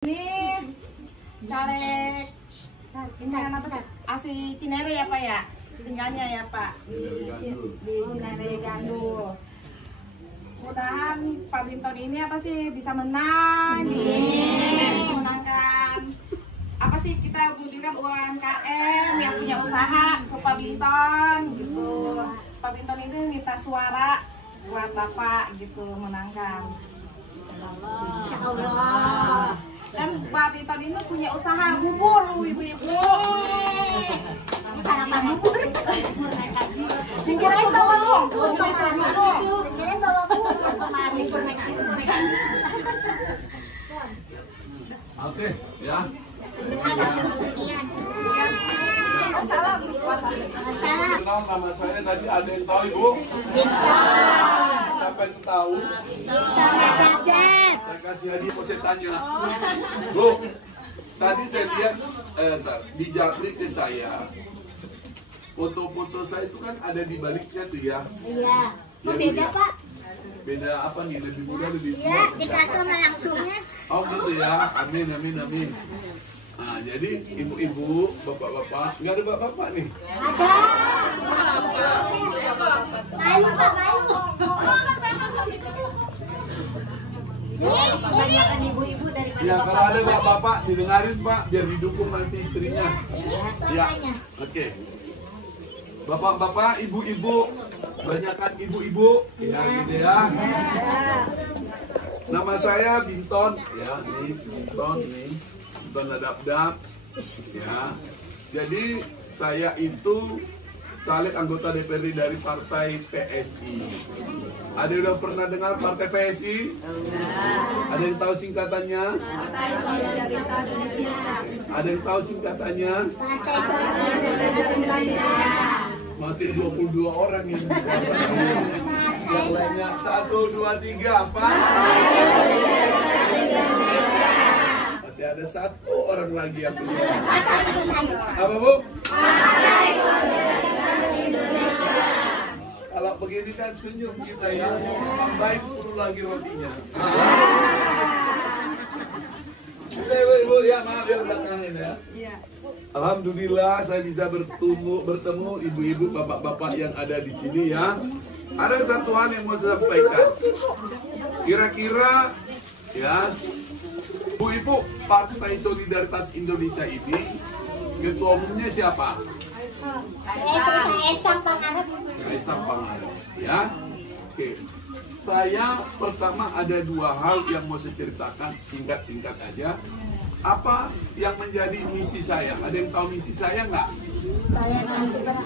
Ini caleg ini apa sih? Asli Cinere ya Pak ya? Tinggalnya ya Pak di Cinere Gandul. Mudah-mudahan Pak Binton ini apa sih bisa menang, menangkan apa sih kita butuhkan UMKM yang punya usaha ke Pak Binton gitu. Pak Binton itu minta suara buat Bapak gitu menangkan. Insya Allah. Dan Pak Binton ini punya usaha bubur, ibu-ibu. Usaha apa bubur? Bubur sodong. Oke, ya. Salam. Kenal nama saya tadi ada yang tahu Ibu? Siapa yang tahu? Saya kasih hadiah, mau saya tanya. Bu, tadi saya lihat di japri ke saya. Foto-foto saya itu kan ada di baliknya tuh ya. Iya. Ya, Beda Bu, ya. Pak. Beda apa nih? Lebih muda, lebih tua? Iya, dikatakan langsungnya. Oh gitu ya. Amin, amin, amin. Nah, jadi ibu-ibu, bapak-bapak, nggak ada bapak-bapak nih? Ada. Ayo Pak, ayo. Kebanyakan ibu-ibu daripada Ya, kalau ada bapak-bapak, didengarin Pak, biar didukung nanti istrinya. Ya, oke. Bapak-bapak, ibu-ibu, banyakkan ibu-ibu, ya gitu ya. Nama saya Binton, ya, nih Binton, nih Binton Ladabdab, ya. Jadi saya itu caleg anggota DPRD dari Partai PSI. Ada yang udah pernah dengar Partai PSI? Ada yang tahu singkatannya? Ada yang tahu singkatannya? Masih 22 orang yang yang lainnya 1, 2, 3 apa? Masih ada 1 orang lagi yang belum. Apa Bu? Kalau begini kan senyum kita ya. Tambahin 10 lagi rotinya. Udah Ibu ya, maaf ya belakangin ya. Alhamdulillah saya bisa bertemu ibu-ibu, bapak-bapak yang ada di sini ya. Ada satu hal yang mau saya sampaikan. Kira-kira ya, ibu-ibu Partai Solidaritas Indonesia ini ketua umumnya siapa? Kaisang Pangarep. Kaisang Pangarep ya. Oke. Saya pertama ada 2 hal yang mau saya ceritakan singkat-singkat aja. Apa yang menjadi misi saya? Ada yang tahu misi saya nggak? Saya masih berada.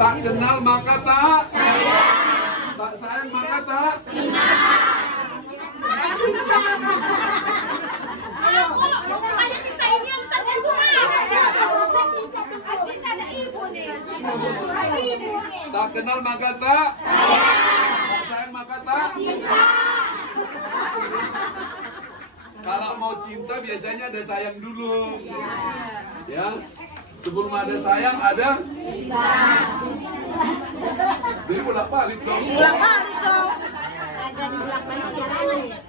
Tak kenal maka tak sayang. Tak sayang maka tak cinta. Tak kenal maka tak sayang. Tak sayang maka tak cinta. Kalau mau cinta biasanya ada sayang dulu. Ya. Sebelum ada sayang ada cinta. Jadi bolak-balik dong. Bolak-balik dong.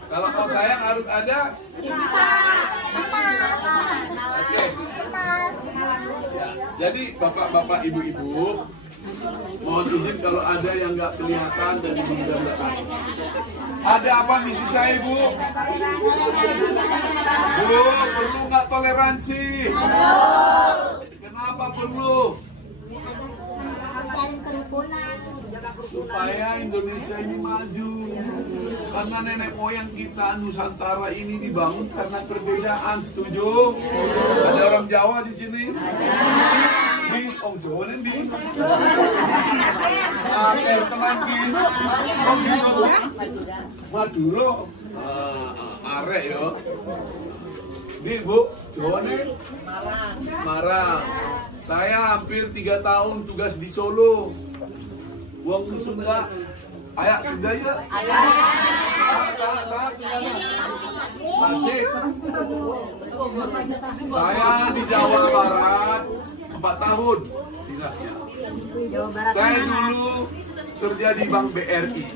Kalau mau sayang harus ada cinta. Oke. Ya. Jadi bapak-bapak, ibu-ibu, mohon izin kalau ada yang nggak kelihatan dan di belakang. Ada apa misi saya Bu? Bu, perlu nggak toleransi? Kenapa perlu? Supaya Indonesia ini maju. Karena nenek moyang kita Nusantara ini dibangun karena perbedaan. Setuju? Ada orang Jawa di sini? Di Om Jawa nih di. Teman di. Om Jawa. Maduro. Arek yo. Di Bu, Jawa nih. Marang. Saya hampir 3 tahun tugas di Solo. Wong Sunda. Ayak Sunda ya? Salah Sunda. Tasik. Saya di Jawa Barat 4 tahun dinasnya. Saya dulu kerja di Bank BRI.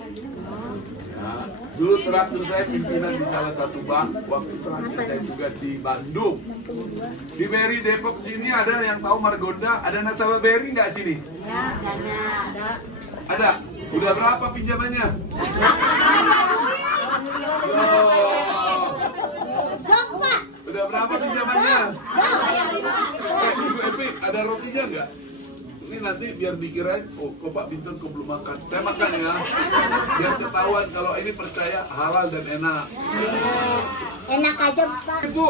Ya. Dulu terakhir saya pimpinan di salah satu bank, waktu terakhir saya juga di Bandung. Di BRI Depok sini ada yang tahu Margonda, ada nasabah BRI nggak sini? Ya, ada. Ada. Udah berapa pinjamannya? Sok, Pak. Udah berapa pinjamannya? Ibu Epi, ada rotinya nggak? Ini nanti biar dikirain, oh kok Pak Binton kok belum makan. Saya makan ya, biar ketahuan kalau ini percaya halal dan enak. Enak aja, Pak. Ibu,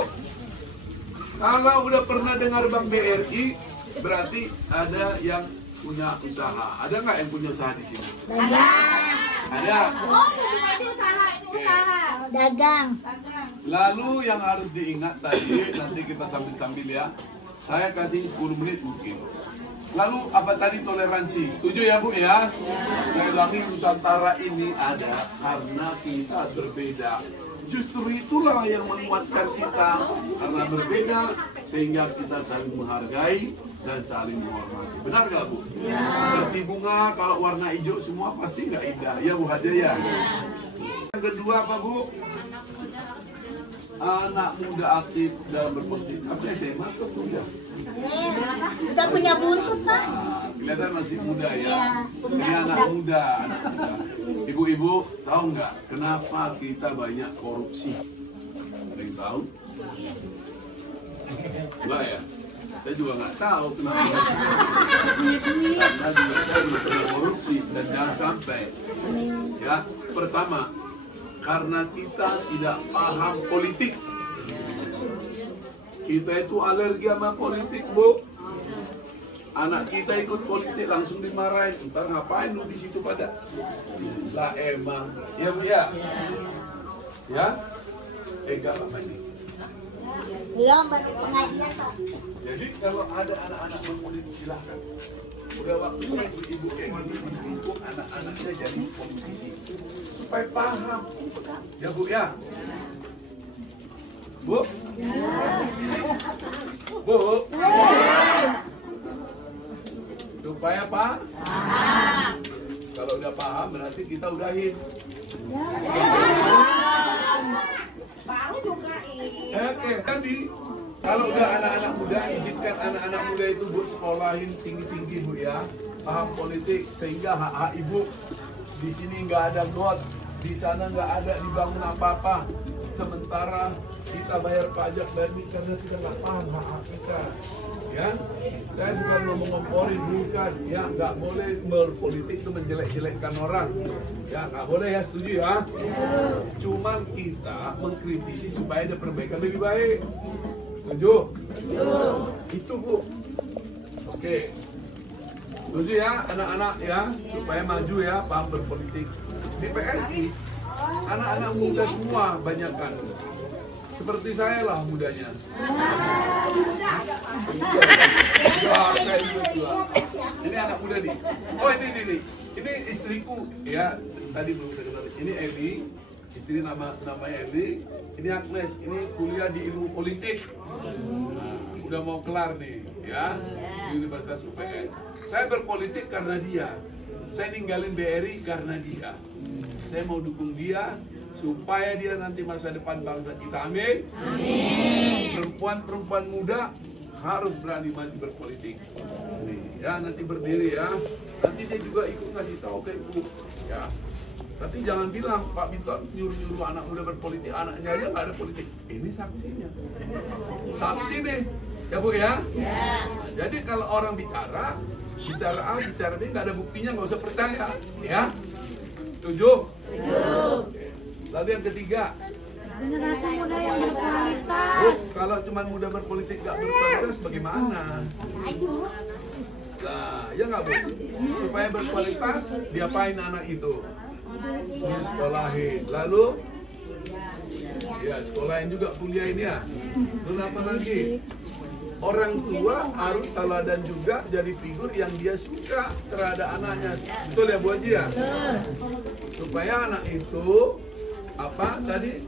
kalau udah pernah dengar Bank BRI, berarti ada yang punya usaha. Ada nggak yang punya usaha di sini? Ada. Oh, itu usaha. Dagang. Lalu yang harus diingat tadi, nanti kita sambil-sambil ya. Saya kasih 10 menit mungkin. Lalu apa tadi toleransi? Setuju ya Bu ya? Saya ulangi, Nusantara ini ada karena kita berbeda. Justru itulah yang menguatkan kita. Karena berbeda sehingga kita saling menghargai dan saling menghormati. Benar nggak Bu? Seperti bunga kalau warna hijau semua pasti nggak indah. Ya Bu Haja ya? Yang kedua apa Bu? Anak muda aktif dalam berpolitik. Apa SMA atau kuliah? Udah punya buntut, Pak. Kelihatan masih muda ya. Iya, Ini anak muda. Ibu-ibu tahu nggak kenapa kita banyak korupsi? Ada yang tahu? Enggak ya? Saya juga nggak tahu kenapa. Karena juga saya belum pernah korupsi dan jangan sampai. Ya, pertama, karena kita tidak paham politik. Kita itu alergi sama politik, Bu. Anak kita ikut politik langsung dimarahin. Ntar ngapain lu di situ pada? Lah emang, ya Bu ya. Ya, enggak apa ini. Belum bagi pengajian, Pak. Jadi kalau ada anak-anak berpolitik silahkan. Udah waktunya ibu-ibu kayak gini mendukung anak-anaknya jadi politisi supaya paham. Ya Bu ya. Bu. Bu. Supaya apa? Kalau udah paham berarti kita udahin. Baru juga ini. Oke, tadi kalau udah anak-anak muda, izinkan anak-anak muda itu Bu sekolahin tinggi-tinggi Bu ya, paham politik sehingga hak-hak ibu di sini nggak ada got, di sana nggak ada dibangun apa-apa. Sementara kita bayar pajak dari karena kita nggak paham hak-hak kita. Ya, saya bukan ngomong-ngomporin, bukan. Ya, nggak boleh berpolitik itu menjelek-jelekkan orang. Ya, nggak boleh ya, setuju ya? Cuman kita mengkritisi supaya ada perbaikan lebih baik. Setuju? Itu Bu. Oke. Setuju ya anak-anak ya, supaya maju ya, paham berpolitik. Di PSI, anak-anak muda semua banyakkan. Seperti saya lah mudanya. Ini anak muda nih. Oh ini. Ini istriku ya, tadi belum saya kenal. Ini Eli, istri namanya Eli. Ini Agnes, ini kuliah di ilmu politik. Nah, udah mau kelar nih ya di Universitas UPN. Saya berpolitik karena dia. Saya ninggalin BRI karena dia. Saya mau dukung dia supaya dia nanti masa depan bangsa kita. Amin. Perempuan-perempuan muda harus berani maju berpolitik. Ya nanti berdiri ya. Nanti dia juga ikut kasih tahu ke ibu. Ya. Tapi jangan bilang Pak Binton nyuruh-nyuruh anak muda berpolitik, anaknya aja nggak ada politik. Ini saksinya. Saksi nih, ya Bu ya. Jadi kalau orang bicara A, bicara B, nggak ada buktinya, nggak usah percaya. Ya. Setuju? Lalu yang ketiga, Generasi muda yang berkualitas. Bu, kalau cuma muda berpolitik nggak berkualitas bagaimana? Nah, ya nggak Bu? Supaya berkualitas, diapain anak itu? Dia sekolahin. Lalu, ya sekolahin juga kuliahin ya. Lalu apa lagi? Orang tua harus teladan juga jadi figur yang dia suka terhadap anaknya. Betul ya Bu Haji ya? Supaya anak itu apa tadi?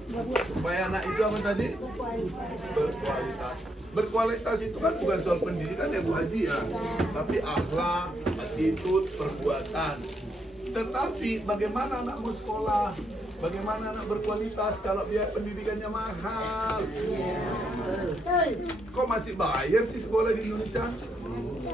Supaya anak itu apa tadi? Berkualitas. Berkualitas itu kan bukan soal pendidikan ya Bu Haji ya, tapi akhlak, attitude, perbuatan. Tetapi bagaimana anak mau sekolah Bagaimana anak berkualitas kalau biaya pendidikannya mahal? Kok masih bayar sih sekolah di Indonesia?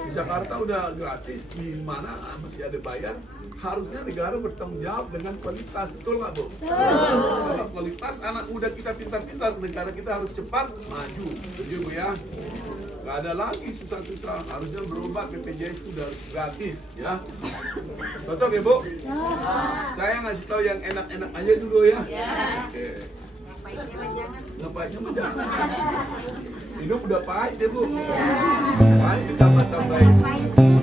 Di Jakarta udah gratis, di mana masih ada bayar? Harusnya negara bertanggung jawab dengan kualitas, betul nggak Bu? Kalau kualitas anak muda kita pintar-pintar, negara kita harus cepat maju, setuju Bu ya? Gak ada lagi susah-susah, harusnya berubah BPJS itu udah gratis ya. Cocok ya Bu? Saya ngasih tahu yang enak-enak aja dulu ya. Oke. Yang pahitnya mah jangan. Hidup udah pahit ya Bu. Pahit ditambah-tambahin.